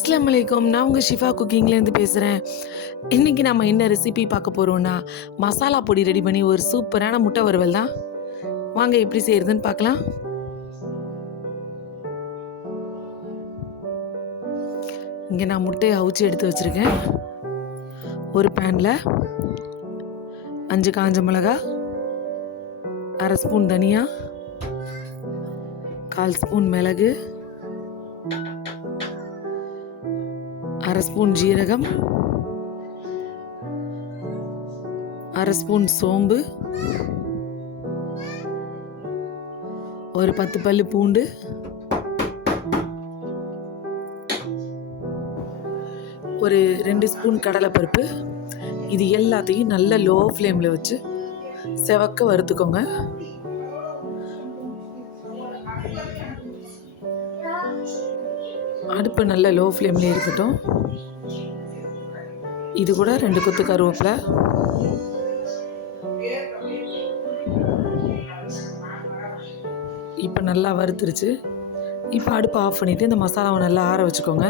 அஸ்ஸலாமு அலைக்கும். நான் உங்கள் ஷிஃபா குக்கிங்லேருந்து பேசுகிறேன். இன்றைக்கி நம்ம என்ன ரெசிபி பார்க்க போகிறோன்னா, மசாலா பொடி ரெடி பண்ணி ஒரு சூப்பரான முட்டை வறுவல் தான். வாங்க எப்படி செய்கிறதுன்னு பார்க்கலாம். இங்கே நான் முட்டையை அவிச்சு எடுத்து வச்சுருக்கேன். ஒரு பேனில் 5 காஞ்ச மிளகா, 1/2 ஸ்பூன் தனியா, 1/4 ஸ்பூன் மிளகு, 1/2 ஸ்பூன் ஜீரகம், 1/2 ஸ்பூன் சோம்பு, ஒரு 10 பல்லு பூண்டு, ஒரு 2 ஸ்பூன் கடலைப்பருப்பு. இது எல்லாத்தையும் நல்ல லோ ஃப்ளேமில் வச்சு செவக்க வறுத்துக்கோங்க. அடுப்பு நல்ல லோ ஃப்ளேம்லேயே இருக்கட்டும். இது கூட 2 கொத்து கருவேப்பிலை, இப்போ நல்லா வறுத்துருச்சு. இப்போ அடுப்பை ஆஃப் பண்ணிவிட்டு இந்த மசாலாவை நல்லா ஆற வச்சுக்கோங்க.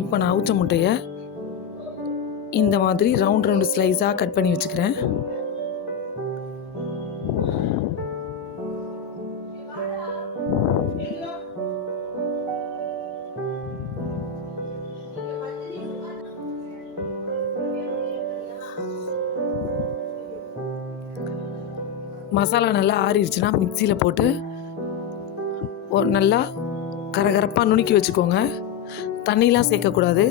இப்போ நான் அவிச்ச முட்டையை இந்த மாதிரி ரவுண்ட் ஸ்லைஸாக கட் பண்ணி வச்சுக்கிறேன். மசாலா நல்லா ஆறிடுச்சுன்னா மிக்சியில் போட்டு நல்லா கரகரப்பாக நுணுக்கி வச்சுக்கோங்க. தண்ணிலாம் சேர்க்கக்கூடாது.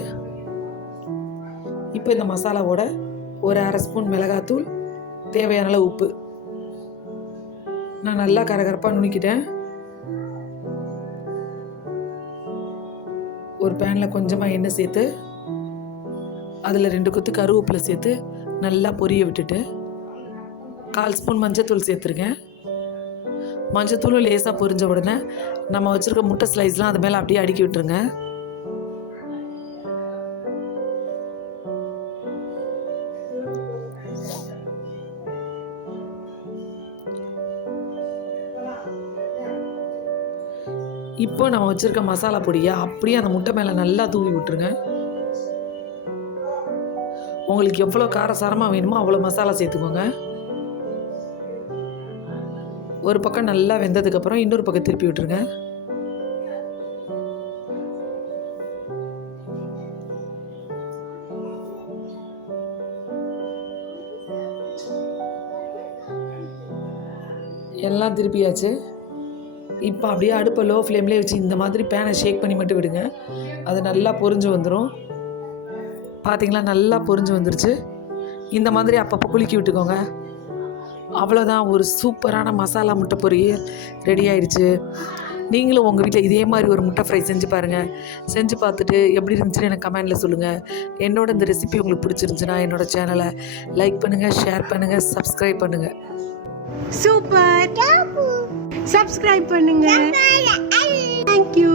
இப்போ இந்த மசாலாவோட ஒரு 1/2 ஸ்பூன் மிளகாத்தூள், தேவையான அளவு உப்பு நான் நல்லா கரகரப்பாக நுணுக்கிட்டேன். ஒரு பேனில் கொஞ்சமாக எண்ணெய் சேர்த்து அதில் 2 கொத்து கருவேப்பிலை சேர்த்து நல்லா பொரிய விட்டுட்டு 1/4 ஸ்பூன் மஞ்சத்தூள் சேர்த்துருக்கேன். மஞ்சத்தூளும் லேசாக பொரிஞ்ச உடனே நம்ம வச்சுருக்க முட்டை ஸ்லைஸ்லாம் அது மேலே அப்படியே அடுக்கி விட்டுருங்க. இப்போ நம்ம வச்சுருக்க மசாலா பொடியை அப்படியே அந்த முட்டை மேலே நல்லா தூவி விட்டுருங்க. உங்களுக்கு எவ்வளோ காரசாரமாக வேணுமோ அவ்வளோ மசாலா சேர்த்துக்கோங்க. ஒரு பக்கம் நல்லா வெந்ததுக்கப்புறம் இன்னொரு பக்கம் திருப்பி விட்டுருங்க. எல்லாம் திருப்பியாச்சு. இப்போ அப்படியே அடுப்பை லோ ஃப்ளேம்லேயே வச்சு இந்த மாதிரி பேனை ஷேக் பண்ணி மட்டும் விடுங்க. அது நல்லா பொரிஞ்சு வந்துடும். பார்த்தீங்களா, நல்லா பொரிஞ்சு வந்துருச்சு. இந்த மாதிரி அப்பப்போ குலுக்கி விட்டுக்கோங்க. அவ்வளோதான், ஒரு சூப்பரான மசாலா முட்டை பொரியல் ரெடி ஆயிடுச்சு. நீங்களும் உங்கள் வீட்டில் இதே மாதிரி ஒரு முட்டை ஃப்ரை செஞ்சு பாருங்கள். செஞ்சு பார்த்துட்டு எப்படி இருந்துச்சுன்னு எனக்கு கமெண்டில் சொல்லுங்கள். என்னோட இந்த ரெசிபி உங்களுக்கு பிடிச்சிருந்துச்சுன்னா என்னோடய சேனலை லைக் பண்ணுங்கள், ஷேர் பண்ணுங்கள், சப்ஸ்கிரைப் பண்ணுங்கள். சூப்பர், சப்ஸ்கிரைப் பண்ணுங்க. தேங்க்யூ.